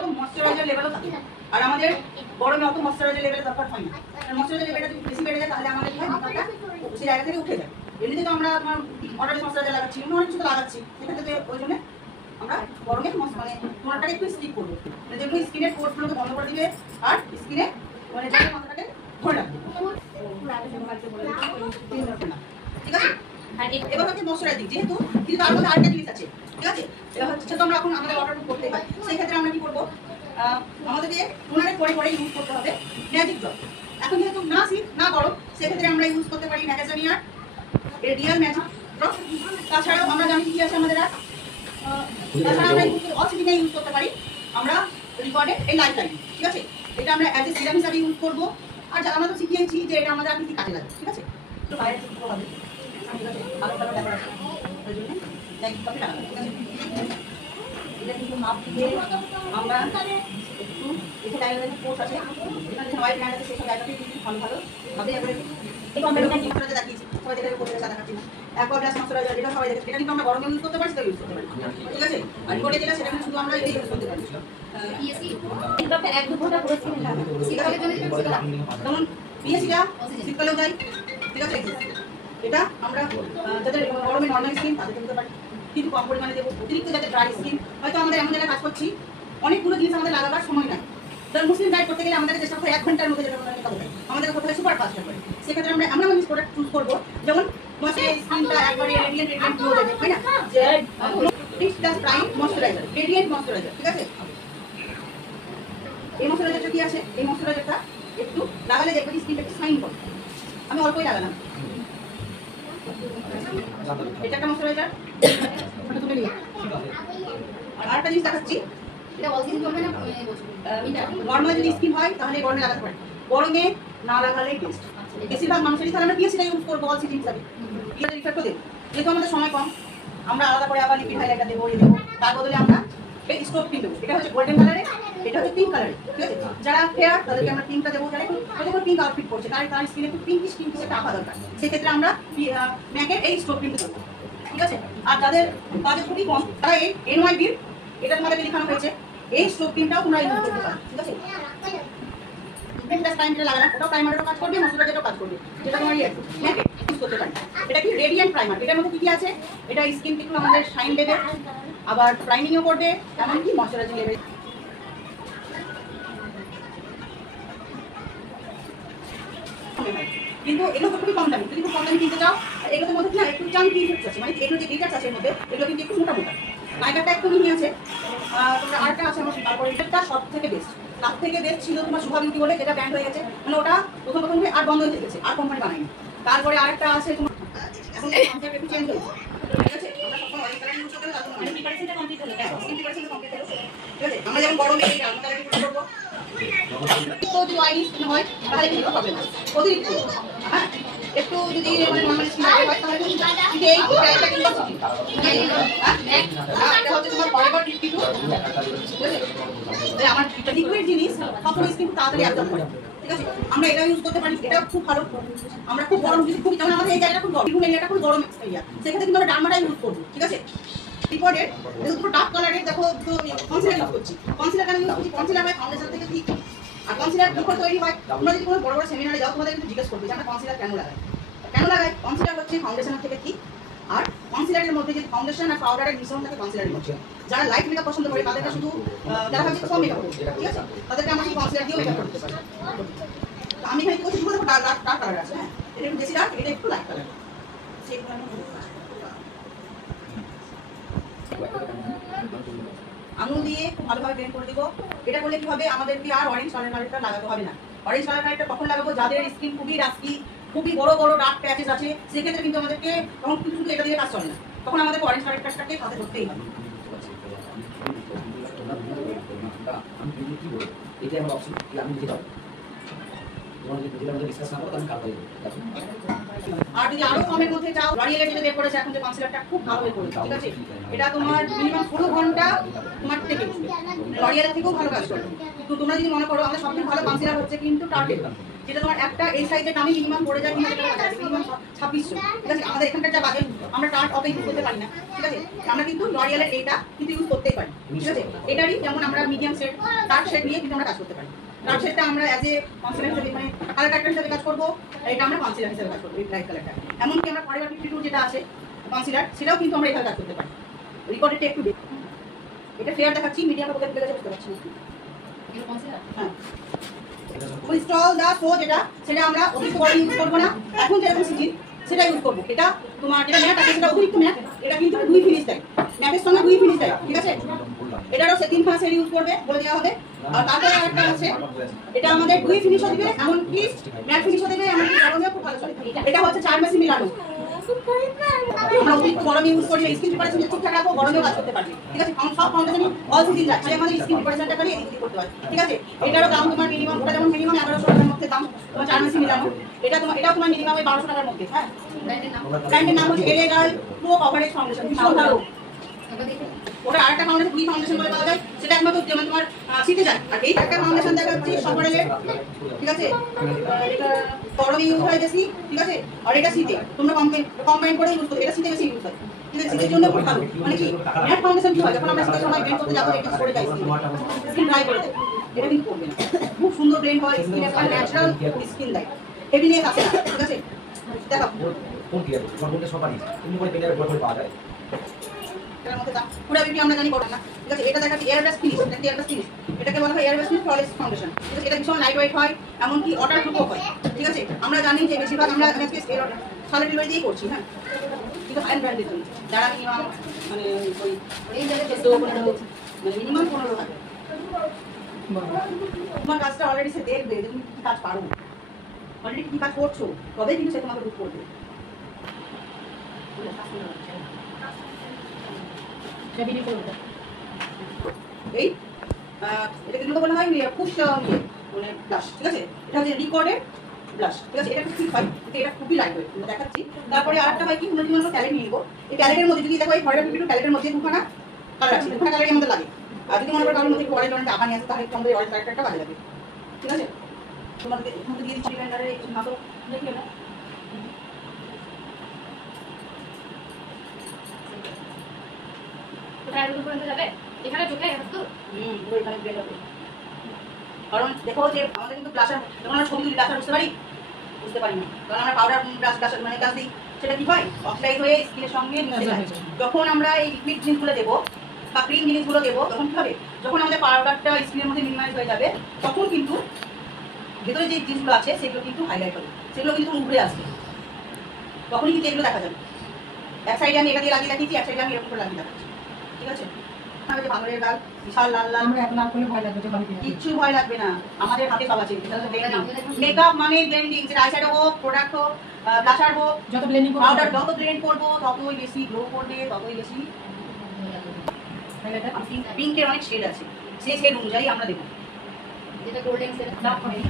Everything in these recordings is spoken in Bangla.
রকম ময়শ্চারাইজার লেভেলও থাকে। আর আমাদের গরমে অত ময়শ্চারাইজার লেভেলের দরকার হয় না। ময়শ্চারাইজার লেভেলটা যদি বেশি বেড়ে যায় তাহলে আমাদের মাথাটা সেই জায়গা থেকে উঠে যায়। এমনিতে তো আমরা তোমার অর্ডারে ময়শ্চারাইজার লাগাচ্ছি, অনেক কিছু তো লাগাচ্ছি, সেক্ষেত্রে ওই জন্য আমরা গরমে মানে তোমারটাকে একটু স্টিক করবো, যেগুলো স্কিনের কোর্সগুলোকে বন্ধ করে দিবে আর স্কিনে মানে মাথাটাকে ধরে রাখবে। ঠিক আছে, এবার হচ্ছে ময়শ্চারাইজিং, যেহেতু কিন্তু তার মধ্যে আরেকটা জিনিস আছে। ঠিক আছে, এটা হচ্ছে তো আমরা এখন আমাদের ওয়াটারপ্রুফ করতে হয়, সেই ক্ষেত্রে আমরা কি করবো, আমাদেরকে টোনারে করে করে ইউজ করতে হবে ম্যাজিক ড্রপ। এখন যেহেতু না শীত না গরম, সেক্ষেত্রে আমরা ইউজ করতে পারি ম্যাগাজিনিয়ার রিয়েল ম্যাজিক ড্রপ। তাছাড়াও আমরা জানি কি আছে আমাদের, তাছাড়া আমরা অক্সিজেনে ইউজ করতে পারি আমরা রিকর্ডেড এই লাইফ লাইন। ঠিক আছে, এটা আমরা অ্যাজ এ সিরাম হিসাবে ইউজ করবো। আর আমরা তো শিখিয়েছি যে এটা আমাদের আর কি কাজে লাগে। ঠিক আছে, তো বাইরে শিখতে হবে, ঠিক আছে, আলো টালো ব্যাপার আছে, ওই জন্য লাইক কপি লাগানো। ঠিক আছে, এটা কিন্তু মাপ দিয়ে আমরা একটু এখানে লাইনের কোর্স আছে, এখানে যে হোয়াইট লাইন আছে সেসব জায়গাতে কিন্তু ভালো ভালো ভাবে এবারে এই কম্বিনেশন ময়শ্চারাইজার দেখিয়েছি, সবাই দেখে করতে সাদা কাটছি না। একবার ব্লাস ময়শ্চারাইজার এটা সবাই দেখে, এটা কিন্তু আমরা গরমে ইউজ করতে পারি, সেটা ইউজ করতে পারি। ঠিক আছে, আর রিপোর্টে যেটা সেটা শুধু আমরা এই ইউজ করতে পারি। পিএসসি ডক্টর এক দু ঘন্টা করে স্কিন লাগানো, শীতকালের জন্য যেমন পিএসসিটা শীতকালেও যায়। ঠিক আছে, এটা আমরা যাদের গরমে নর্মাল স্কিন তাদের দিতে পারি, কিন্তু কম পরিমাণে দেবো। অতিরিক্ত যাদের ড্রাই স্কিন, হয়তো আমাদের এমন জায়গায় কাজ করছি অনেকগুলো জিনিস আমাদের লাগাবার সময় নাই, ধর মুসলিম ডায়েট করতে গেলে আমাদের চেষ্টা করে 1 ঘন্টার মধ্যে যেটা আমাদের করতে হয় সুপার ফাস্ট করে। সেক্ষেত্রে আমরা এমন জিনিস প্রোডাক্ট চুজ করবো যেমন স্কিনটা একবারে রেডিয়েন্ট গ্লো দেবে, তাই না, যে plus prime moisturiser, radiant moisturiser. ঠিক আছে, এই ময়শ্চারাইজারটা কি আছে, এই ময়শ্চারাইজারটা একটু লাগালে দেখবে স্কিনটা একটু শাইন করে। আমি অল্পই লাগালাম, এটা একটা ময়শ্চারাইজার, ওটা তুলে নিই। আর আরেকটা জিনিস দেখাচ্ছি, এটা অল সিজন চলবে না, নর্মাল যদি স্কিন হয় তাহলে গরমে লাগাতে পারেন, গরমে না লাগালেই বেস্ট। বেশিরভাগ মানুষেরই তাহলে আমরা পিএসসিটা ইউজ করবো অল সিজন হিসাবে, এটা রিফ্লেক্টও দেবো। যেহেতু আমাদের সময় কম, আমরা আলাদা করে আবার লিকুইড হাইলাইটার দেবো, এই দেবো, তার বদলে আমরা এই স্টোভ পিন দেবো। এটা হচ্ছে গোল্ডেন কালারে, এটা হচ্ছে পিঙ্ক কালারে। ঠিক আছে, যারা ফেয়ার তাদেরকে আমরা পিঙ্কটা দেবো, যারা একটু পিঙ্ক আউটফিট করছে তার স্কিনে একটু পিঙ্কিশ পিঙ্কিশ একটা আঁকা দরকার, সেক্ষেত্রে আমরা ম্যাকের এই স্টোভ পিনটা দেবো। ঠিক আছে, আর যাদের কাজে খুবই কম তারা এই NYB এটা তোমাদেরকে দেখানো হয়েছে, এই স্টোভ পিনটাও তোমরা ইউজ করতে পারো। ঠিক আছে, প্লাস টাইম যেটা লাগানো ওটাও প্রাইমারেরও কাজ করবে, ময়শ্চারাইজারও কাজ করবে, যেটা তোমার ম্যাকে ইউজ করতে পারি। এটা কি রেডিয়েন্ট প্রাইমার, এটার মধ্যে কি আছে, এটা স্কিনকে একটু আমাদের শাইন দেবে, আবার প্রাইমিংও করবে, এমনকি ময়শ্চারাইজিং দেবে। কিন্তু এগুলো খুবই কম দামি, যদি খুব কম দামি কিনতে চাও এগুলোর মধ্যে না একটু চাঙ্কি ইফেক্ট আছে, মানে এগুলো যে গ্লিটার আছে এর মধ্যে এগুলো কিন্তু একটু মোটা মোটা। নাইকারটা একটু মিহি আছে, তোমরা আরেকটা আছে আমার, তারপরে এটা সব থেকে বেস্ট। তার থেকে বেস্ট ছিল তোমার শুভা বিউটি বলে, যেটা ব্র্যান্ড হয়ে গেছে, মানে ওটা প্রথম আর বন্ধ হয়ে গেছে, আর কোম্পানি বানায়নি। তারপরে আরেকটা আছে তোমার, এখন কনসেপ্ট একটু চেঞ্জ হয়েছে। ঠিক আছে, আমরা সবসময় অয়েল কালার ইউজ করতে হবে, তারপর প্রিপারেশনটা কমপ্লিট হলো, 60% কমপ্লিট হলো। ঠিক আছে, আমরা যেমন গরমে এই আমরা কালার ইউজ করব, তো যদি অয়েলি স্কিন হয় তাহলে কিন্তু প্রবলেম আছে অতিরিক্ত। হ্যাঁ, একটু যদি মানে নরমাল স্কিন হয় তাহলে কিন্তু এই এটা কিন্তু এটা হচ্ছে তোমার ফরএভার 52। আমার লিকুইড জিনিস সবসময় স্কিন তাড়াতাড়ি অ্যাবজর্ব করে। ঠিক আছে, আমরা এটা ইউজ করতে পারি, এটা খুব ভালো। আমরা খুব গরম যদি খুব, যেমন আমাদের এই জায়গাটা খুব গরম, এরিয়াটা খুব গরম এরিয়া, সেক্ষেত্রে কিন্তু আমরা ডার্মাটা ইউজ করবো। ঠিক আছে, রিপোর্টেড যেহেতু ডার্ক কালারের, দেখো তো কনসিলার ইউজ করছি, কনসিলার কেন ইউজ করছি, কনসিলার হয় ফাউন্ডেশন থেকে ঠিক। আর কনসিলার কি করে তৈরি হয়, তোমরা যদি কোনো বড় বড় সেমিনারে যাও তোমাদের কিন্তু জিজ্ঞেস করবে যে আমরা কনসিলার কেন লাগাই। কনসিলার হচ্ছে ফাউন্ডেশনের থেকে ঠিক। আর কনসিলারের মধ্যে যে ফাউন্ডেশন আর পাউডারের মিশ্রণ থাকে কনসিলারের মধ্যে, যারা লাইট মেকআপ পছন্দ করে তাদেরকে শুধু, যারা ভাবছে কম মেকআপ করবে, ঠিক আছে, তাদেরকে আমরা কনসিলার দিয়েও মেকআপ করতে পারি। তো আমি এখানে কি করছি, শুধু ডার্ক কালার আছে, হ্যাঁ, এটা একটু বেশি ডার্ক, এটা একটু লাইট কালার। আঙুল দিয়ে খুব ভালোভাবে ব্লেন্ড করে দেবো। এটা করলে কি হবে, আমাদেরকে আর অরেঞ্জ কালারটা লাগাতে হবে না। অরেঞ্জ কালারটা কখন লাগাবো, যাদের স্কিন খুবই রাস্কি, খুবই বড় বড় ডার্ক প্যাচেস আছে, সেক্ষেত্রে কিন্তু আমাদেরকে তখন শুধু এটা দিয়ে কাজ চলে না, তখন আমাদের অরেঞ্জ কালারটাকে হাতে ধরতেই হবে। আর যদি আরো কমের মধ্যে চাও, লরিয়েলের যেটা বের করেছে এখন যে কনসিলারটা খুব ভালো বের করেছে। ঠিক আছে, এটা তোমার মিনিমাম 15 ঘন্টা তোমার থেকে লরিয়েলের থেকেও ভালো কাজ করবে। কিন্তু তোমরা যদি মনে করো আমাদের সবথেকে ভালো কনসিলার হচ্ছে কিন্তু টার্গেট, যেটা তোমার একটা এই সাইজের দামে মিনিমাম পড়ে যায় মিনিমাম 2600, ঠিক আছে। আমাদের এখানকার যা বাজেট আমরা টার্ট অত ইউজ করতে পারি না, ঠিক আছে। আমরা কিন্তু লরিয়ালের এটা কিন্তু ইউজ করতেই পারি, ঠিক আছে। এটারই যেমন আমরা মিডিয়াম সেট টার্ট সেট নিয়ে কিন্তু আমরা কাজ করতে পারি। টার্ট সেটটা আমরা অ্যাজ এ কনসিলার হিসেবে মানে কালার কারেক্টর হিসেবে কাজ করবো, এটা আমরা কনসিলার হিসেবে কাজ করবো এই ব্রাইট কালারটা। এমনকি আমরা ফরএভার 52 যেটা আছে কনসিলার সেটাও কিন্তু আমরা এখানে কাজ করতে পারি। রিকর্ডেড টেক টু ডে এটা ফেয়ার দেখাচ্ছি, মিডিয়াম লোকের দিকে বুঝতে পারছি এটা কনসিলার। হ্যাঁ ফুল স্টল দা সো যেটা সেটা আমরা অতিরিক্ত বড় ইউজ করবো না, এখন যেরকম সিজন সেটা ইউজ করবো। এটা তোমার যেটা ম্যাট আছে সেটা অতিরিক্ত ম্যাট, এটা কিন্তু 2 ফিনিশ দেয়, ম্যাটের সঙ্গে 2 ফিনিশ দেয়, ঠিক আছে। এটারও সে 3 ফাঁস ইউজ করবে বলে দেওয়া হবে। আর তারপরে আরেকটা আছে এটা আমাদের 2 ফিনিশও দিবে, এমনকি ম্যাট ফিনিশও দেবে, এমনকি গরমেও খুব ভালো চলে। এটা হচ্ছে 4 মেশিন মিলানো। আমরা অতিরিক্ত গরমে ইউজ করি, স্কিন প্রিপারেশন ঠিকঠাক রাখবো, গরমেও কাজ করতে পারবে, ঠিক আছে। সব ফাউন্ডেশনই অল সিজন যাচ্ছে, আমাদের স্কিন প্রিপারেশনটা খালি এদিক করতে হয়, ঠিক আছে। এটারও দাম তোমার মিনিমাম, ওটা যেমন মিনিমাম 1100 টাকার মধ্যে দাম, তোমার 4 মেশিন মিলানো। এটাও তোমার মিনিমাম 1200 টাকার মধ্যে। হ্যাঁ ব্র্যান্ডের নাম হচ্ছে এলে গার্ল প্রো কভারেজ ফাউন্ডেশন, ভীষণ ভালো। ওটা আরেকটা ফাউন্ডেশন দুই ফাউন্ডেশন বলে পাওয়া যায়, সেটা একমাত্র যেমন তোমার শীতে যায়। আর এই একটা ফাউন্ডেশন দেখা যাচ্ছে সফরেলের, ঠিক আছে। এটা গরমে ইউজ হয় বেশি, ঠিক আছে। আর এটা শীতে তোমরা কম্বাইন করে ইউজ করো, এটা শীতে বেশি ইউজ হয়, ঠিক আছে। শীতের জন্য খুব ভালো। মানে কি ম্যাট ফাউন্ডেশন কি হয়, যখন আমরা শীতের সময় ব্লেন্ড করতে যাবো এটা করে যাই, স্কিন ড্রাই করে দেয়, এটা কিন্তু করবে না। খুব সুন্দর ব্লেন্ড হয়, স্কিনে একটা ন্যাচারাল স্কিন দেয়, হেভিনেস আসে না, ঠিক আছে। দেখো কোন কি আছে তোমার বলতে সবারই তুমি করে পেলে বড় করে পাওয়া যায়। এর মধ্যে দাম পুরো বিপি আমরা জানি করব না, ঠিক আছে। এটা দেখাচ্ছি এয়ারব্রাশ ফিনিশ, এটা এয়ারব্রাশ ফিনিশ, এটাকে বলা হয় এয়ারব্রাশ ফিনিশ ফ্ললেস ফাউন্ডেশন, ঠিক আছে। এটা ভীষণ লাইট ওয়েট হয়, এমনকি ওয়াটার প্রুফও হয়, ঠিক আছে। আমরা জানি যে বেশিরভাগ আমরা আজকে সালে ডেলিভারি দিয়ে করছি, হ্যাঁ, কিন্তু হাই ব্র্যান্ডের জন্য যারা মিনিমাম মানে ওই এই জায়গায় 14-15 মানে মিনিমাম 15 থাকে। তোমার কাজটা অলরেডি সে দেখবে যে তুমি কি কাজ পারো, অলরেডি কি কাজ করছো, তবে কিন্তু সে তোমাকে বুক করবে। এই এটা কিন্তু বলা হয় পুশ মানে ব্লাশ, ঠিক আছে। এটা হচ্ছে রিকর্ডেড ব্লাশ, ঠিক আছে। এটা খুব হয়, এটা খুবই লাইট ওয়েট দেখাচ্ছি। তারপরে আরেকটা হয় কি উন্নতি মানের প্যালেট নিয়ে নিবো। এই প্যালেটের মধ্যে যদি দেখো এই ফরএভার 52 প্যালেটের মধ্যে দুখানা কালার আছে, দুখানা কালারই আমাদের লাগে। আর যদি মনে করো কারোর মধ্যে অরেঞ্জ অরেঞ্জ আঁকা নিয়ে আসে তাহলে তোমাদের অরেঞ্জ কালারটা কাজে লাগে, ঠিক আছে। তোমাদের এখান থেকে দিয়ে দিচ্ছি ব্লেন্ডারে একটু মাত্র দেখিও না। এখানে চোখে এখানে ব্লেন্ড হবে, কারণ দেখো যে আমাদের কিন্তু ব্লাশার যখন আমরা ছবি তুলি ব্লাশার বুঝতে পারি না, কারণ আমরা পাউডার ব্লাশার মানে ব্লাশ দিই, সেটা কি হয় অক্সাইড হয়ে স্কিনের সঙ্গে মিশে যায়। যখন আমরা এই লিকুইড জিনিসগুলো দেবো বা ক্রিম জিনিসগুলো দেবো তখন কি হবে, যখন আমাদের পাউডারটা স্কিনের মধ্যে মিনিমাইজ হয়ে যাবে তখন কিন্তু ভেতরে যে জিনিসগুলো আছে সেগুলো কিন্তু হাইলাইট হবে, সেগুলো কিন্তু উঠে আসবে, তখনই কিন্তু এগুলো দেখা যাবে। এক সাইডে আমি এটা দিয়ে লাগিয়ে রাখিয়েছি, এক সাইডে আমি এরকম করে লাগিয়ে রাখছি, ঠিক আছে। ভাঙরের দাগ বিশাল লাল লাল, কিচ্ছু ভয় লাগবে না, আমাদের হাতে সব আছে। মেকআপ মানে ব্লেন্ডিং, সেটা আই শ্যাডো হোক, প্রোডাক্ট হোক, ব্লাশার হোক, যত ব্লেন্ডিং পাউডার যত ব্লেন্ড করবো ততই বেশি গ্লো করবে, ততই বেশি। পিঙ্কের অনেক শেড আছে, সেই শেড অনুযায়ী আমরা দেবো। যেটা গোল্ডেন সেট দাম হয়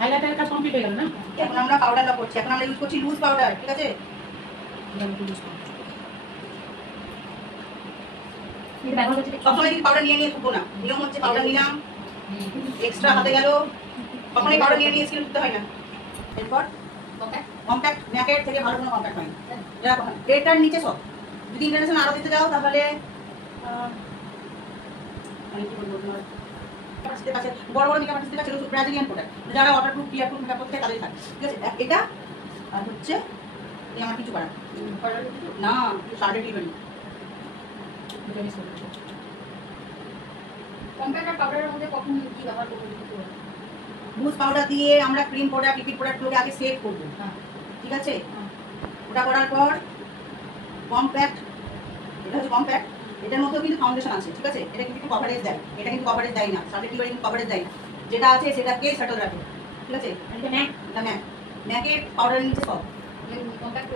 হাইলাইটারের কাজ কমপ্লিট হয়ে গেল না। এখন আমরা পাউডার লক করছি, এখন আমরা ইউজ করছি লুজ পাউডার, ঠিক আছে। সবসময় দিন পাউডার নিয়ে শুকো না, নিয়ম হচ্ছে পাউডার নিলাম এক্সট্রা হাতে গেল, কখনোই পাউডার নিয়ে স্কিন উঠতে হয় না। এরপর কম্প্যাক্ট ম্যাকের থেকে ভালো কোনো কম্প্যাক্ট হয় না, এটার নিচে সব। যদি ইন্টারন্যাশনাল আরো দিতে যাও তাহলে বড় বড় মেকআপ আর্টিস্টের কাছে ব্রাজিলিয়ান প্রোডাক্ট, যারা ওয়াটারপ্রুফ ক্লিয়ারপ্রুফ মেকআপ করতে তাদের থাকে, ঠিক আছে। এটা আর হচ্ছে আমার কিছু করার না, শার্টের টিভেন কম্প্যাক্ট পাউডারের মধ্যে কখন কি ব্যবহার করতে হবে? লুজ পাউডার দিয়ে আমরা ক্রিম প্রোডাক্ট লিকুইড প্রোডাক্টগুলোকে আগে সেট করব, ঠিক আছে। ওটা করার পর কম্প্যাক্ট, এটা হচ্ছে কম্প্যাক্ট, এটার মধ্যেও কিন্তু ফাউন্ডেশন আছে, ঠিক আছে। এটা কিন্তু কভারেজ দেয়, এটা কিন্তু কভারেজ দেয় না, শার্টের টিভেন কিন্তু কভারেজ দেয় না, যেটা আছে সেটাকে সেটল রাখে, ঠিক আছে। এটা ম্যাকের পাউডারের নিচে সব কম্প্যাক্ট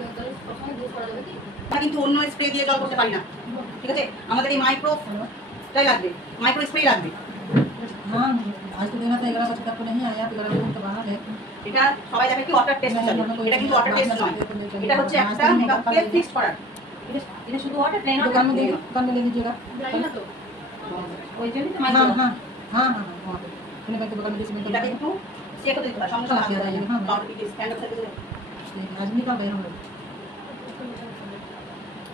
প্রথমে ইউজ করা যাবে কি না, কিন্তু অন্য স্প্রে দিয়ে জল করতে পারি না, ঠিক আছে। আমাদের এই মাইক্রোটাই লাগবে, মাইক্রো স্প্রে লাগবে। हाँ आज तो देना था 11 बजे तक तो नहीं आया, 11 बजे तो बाहर है। এটা সবাই দেখে কি ওয়াটার টেস্ট চলে, এটা কিন্তু ওয়াটার টেস্ট নয়, এটা হচ্ছে একটা মেকআপকে ফিক্সড করার। এটা শুধু ওয়াটার প্লেন दुकान में ले लीजिएगा। জানি না তো ওই জন্য তো हाँ हाँ हाँ हाँ हाँ वहाँ पे अपने बैंक के बगल में जैसे बैंक এটাকে একটু সেট হতে দিতে হয় সঙ্গে সঙ্গে আসতে হয় হ্যাঁ। কাউন্টার পিকে স্ক্যান করতে দিতে आज निकल गए हम लोग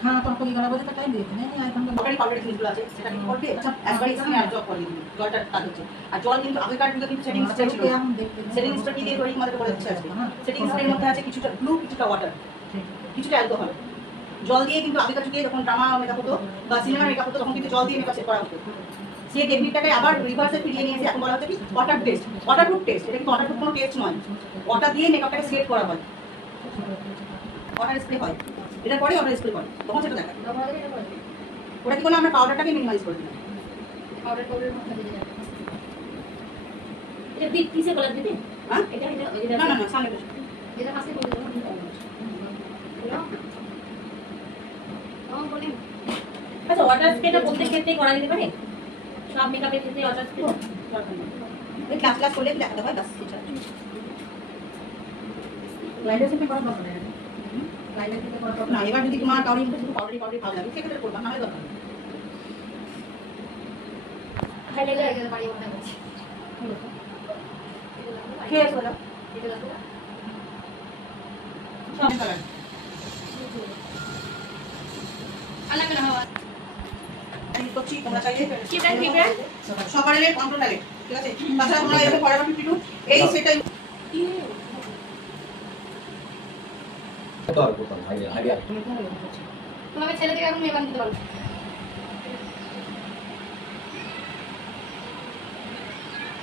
हाँ तो हमको 11 बजे तक टाइम दिए थे नहीं आए तो हम लोग ওখানে পাউডার জিনিসগুলো আছে সেটা কি করবে একবার স্ক্যানে অ্যাবজর্ব করে দিবে জলটা কাজ হচ্ছে আর জল কিন্তু আগেকার যুগে কিন্তু সেটিংস चलो ছিল क्या हम देखते हैं সেটিংসটা কি দিয়ে করি আমাদের বলে দিচ্ছে আজকে সেটিংসের মধ্যে আছে কিছুটা ব্লু কিছুটা ওয়াটার কিছুটা অ্যালকোহল জল দিয়ে কিন্তু আগেকার যুগে যখন ড্রামা মেকআপ হতো বা সিনেমা মেকআপ হতো তখন কিন্তু জল দিয়ে মেকআপ সেট করা হতো সেই টেকনিকটাকে আবার রিভার্সে ফিরিয়ে নিয়ে এসে এখন বলা হচ্ছে কি ওয়াটার টেস্ট ওয়াটারপ্রুফ টেস্ট এটা কিন্তু ওয়াটারপ্রুফ কোনো টেস্ট নয় ওয়াটার দিয়ে মেকআপটাকে সেট করা হয় ওয়াটার স্প্রে হয় এটার পরে ওয়াটার স্প্রে করে তখন সেটা দেখা ব্যবহার করে এটা করে দিই। ওটা কি করলাম আমরা পাউডারটাকে মিনিমাইজ করে দিলাম পাউডারের মধ্যে দিয়ে যাবে। এটা বিট কিসে কালার দিতে হ্যাঁ এটা এটা ওই না না না সামনে বসে যেটা ফার্স্টে করে দিলাম বলেন আচ্ছা ওয়াটার স্প্রেটা প্রত্যেক ক্ষেত্রেই করা যেতে পারে সব মেকআপের ক্ষেত্রে ওয়াটার স্প্রে ওই ক্লাস ক্লাস করলে দেখাতে হয় বাস এটা लाइटर से भी बड़ा प्रॉब्लम है लाइटर से बड़ा प्रॉब्लम না এবার যদি তোমার কাউরি শুধু পাউডারি পাউডারি ভালো লাগে সেক্ষেত্রে করলাম না হয় দরকার নেই। হাইলাইটার বাড়ি মনে হচ্ছে খেয়ে এসো যাও এটা লাগবে সামনে কালার আলাদা না হওয়া আমি করছি তোমরা চাইলে কি ব্র্যান্ড কি ব্র্যান্ড সবারের কন্ট্রোল লাগে ঠিক আছে তাছাড়া তোমরা এরকম ফরএভার 52 এই সেটাই তো আর করতাম আইডিয়া তোমাকে ছেলে থেকে এখন মেয়ে বানিয়ে পারবো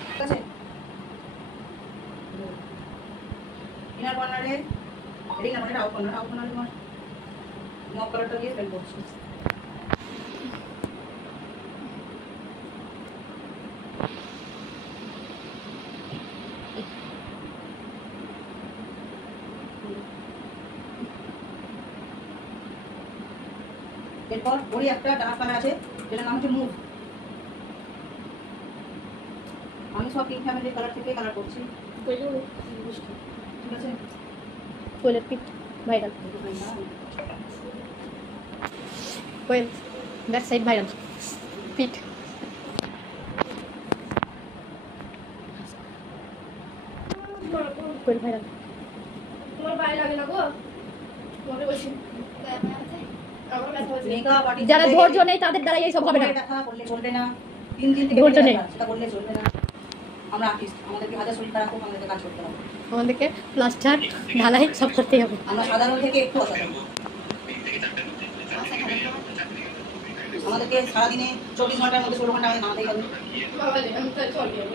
ঠিক আছে ইনার কর্নারে রিং আমাদের আউট কর্নারে তোমার মক কালারটা দিয়ে পেন্ট করছি এরপর ওরই একটা ডার্ক কালার আছে যেটার নাম হচ্ছে মুভ আমি সব পিঙ্ক ফ্যামিলির কালার থেকে কালার করছি ঠিক আছে কোয়েলের পিট ভাইরাল কোয়েল ব্যাক সাইড ভাইরাল পিট কোয়েল ভাইরাল তোমার বাইরে লাগে না গো মনে বসে আমার ব্যথা হচ্ছে মেকআপ আর্টিস্ট যারা ধৈর্য নেই তাদের দ্বারা এই সব হবে না দেখা করলে চলবে না 3 দিন থেকে ধৈর্য নেই। সেটা করলে চলবে না আমরা আর্টিস্ট আমাদেরকে হাজার শরীর খারাপ হোক আমাদেরকে কাজ করতে হবে আমাদেরকে প্লাস্টার ঢালাই সব করতেই হবে আমরা সাধারণ থেকে একটু অসাধারণ আমাদেরকে সারাদিনে 24 ঘন্টার মধ্যে 16 ঘন্টা আমাদের নামাতেই হবে বাবা রে আমি তাই চল গিয়ে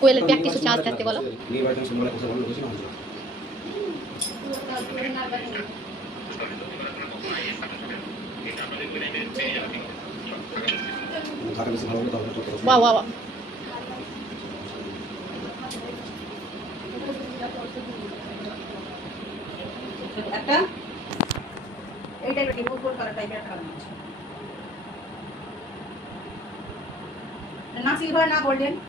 কোয়েলের প্র্যাকটিস হচ্ছে আস্তে আস্তে বলো নিয়ে বাড়িতে সময় কথা বলতে বসে না ঢাকা বেশি ভালো হলে তাহলে তো বাহ বাহ বাহ একটা এই টাইপের ডিপোজ গোল্ড কালার টাইপের একটা কালার আছে না সিলভার না গোল্ডেন